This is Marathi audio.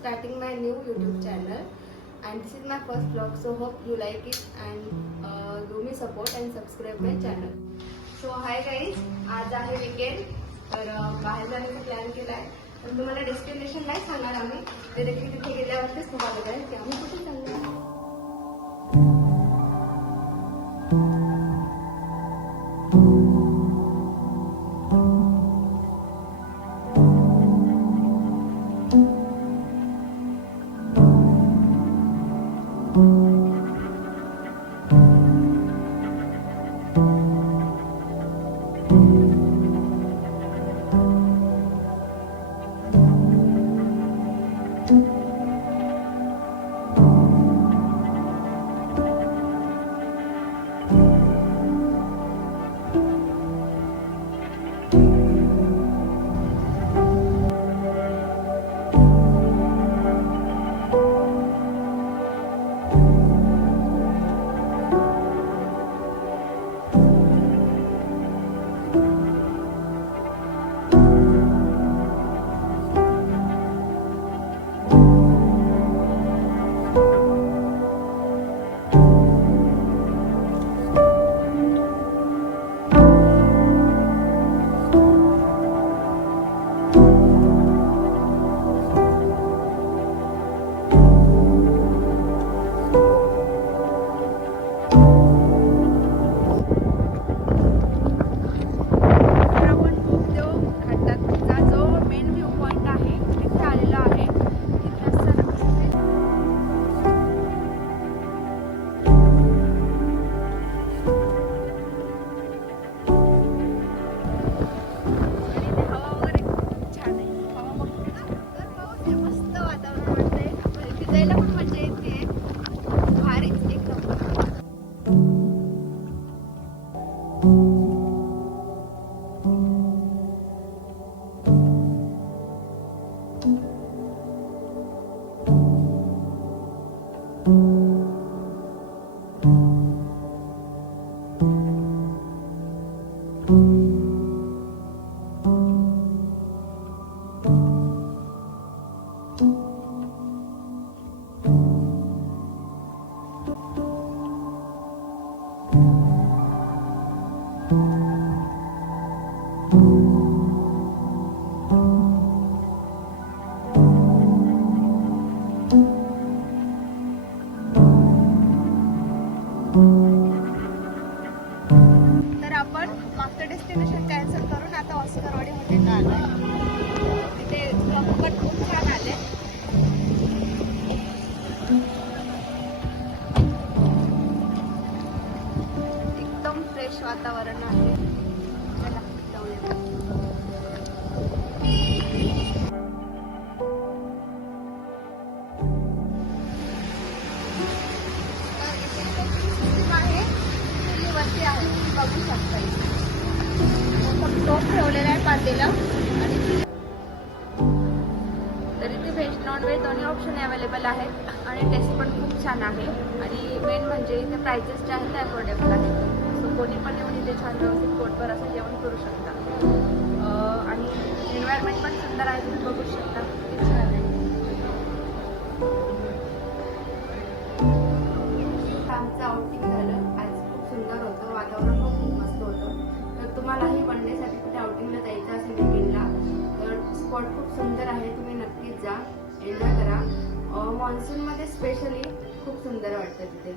starting my new YouTube channel and this is my first vlog, so hope you like it and do me support and subscribe my channel. So hi guys, आज आहे weekend तर बाहेर जाण्याचा प्लॅन केलाय. पण तुम्हाला डेस्टिनेशन नाही सांगणार आम्ही, ते देखील तिथे गेल्यावरतीच तुम्हाला कळेल की आम्ही कुठे चाललो. तर आपण मागचं डेस्टिनेशन कॅन्सल करून आता ऑस्करवाडी हॉटेलला आलोय. तिथे पण खूप छान आले. एकदम फ्रेश वातावरण आहे. चला जाऊया. बघू शकता टोप ठेवलेला आहे पातेला आणि तरी ते व्हेज नॉन व्हेज दोन्ही ऑप्शन अवेलेबल आहेत आणि टेस्ट पण खूप छान आहे आणि मेन म्हणजे इथे प्राइसेस जे आहेत ते अफोर्डेबल आहेत. सो कोणी पण येऊन इथे छान व्यवस्थित पोटभर असं जेवण करू शकता आणि एन्व्हायरमेंट पण सुंदर आहे. तुम्ही बघू शकता किती छान आहे. आमचं आउटिंग झालं. सुंदर होतं, वातावरण पण खूप मस्त होतं. तर तुम्हालाही वन डे साठी कुठे आउटिंगला जायचं असेल वीकेंडला तर स्पॉट खूप सुंदर आहे. तुम्ही नक्कीच जा, एन्जॉय करा. मॉन्सूनमध्ये स्पेशली खूप सुंदर वाटतं तिथे.